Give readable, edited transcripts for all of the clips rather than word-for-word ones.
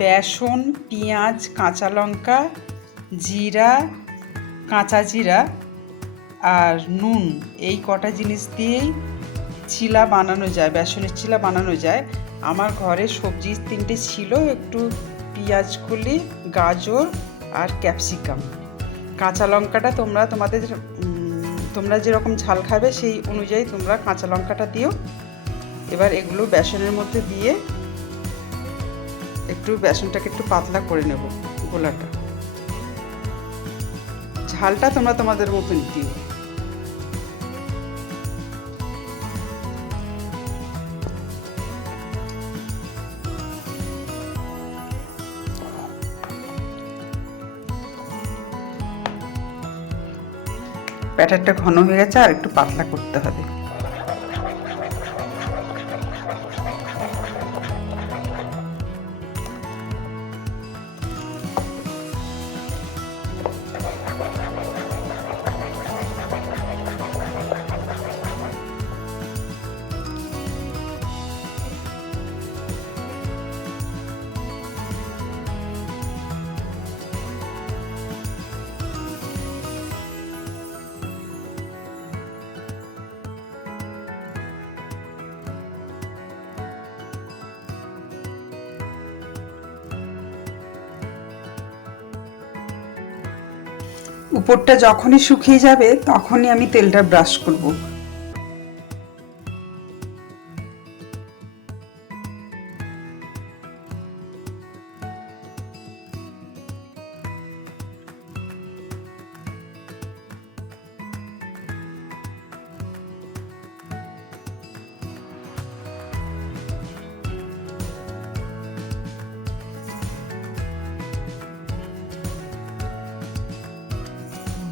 বেসন, পেঁয়াজ, কাঁচা লঙ্কা, জিরা, কাঁচা জিরা আর নুন, এই কটা জিনিস দিয়েই চিলা বানানো যায়, বেসনের চিলা বানানো যায়। আমার ঘরে সবজি 3টে ছিল, একটু পেঁয়াজ কলি, গাজর আর ক্যাপসিকাম। কাঁচা লঙ্কাটা তোমরা যেরকম ঝাল খাবে সেই অনুযায়ী তোমরা কাঁচা লঙ্কাটা দিও। এবার এগুলো বেসনের মধ্যে দিয়ে বেসনটাকে একটু পাতলা করে নেব, গোলাটা। ঝালটা তোমরা তোমাদের মতন দিও। ব্যাটারটা ঘন হয়ে গেছে, আর একটু পাতলা করতে হবে। উপরটা যখনই শুকিয়ে যাবে তখনই আমি তেলটা ব্রাশ করব।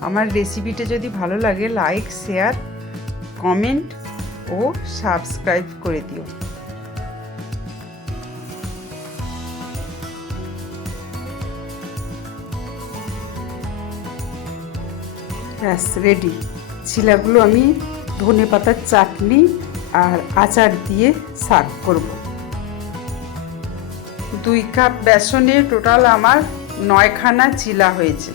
আমার রেসিপিটা যদি ভালো লাগে, লাইক, শেয়ার, কমেন্ট ও সাবস্ক্রাইব করে দিও। ব্যাস রেডি। ছিলাগুলো আমি ধনেপাতার চাটনি আর আচার দিয়ে সার্ভ করব। 2 কাপ বেসনে টোটাল আমার 9খানা চিলা হয়েছে।